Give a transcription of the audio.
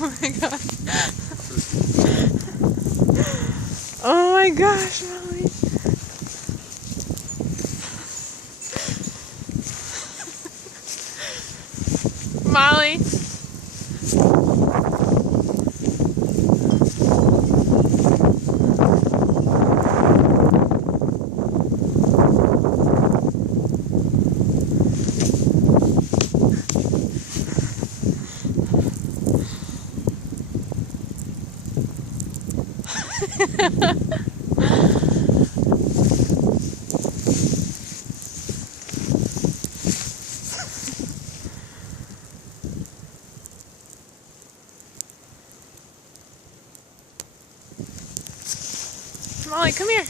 Oh my god. Oh my gosh, Molly. Molly. Molly, come here.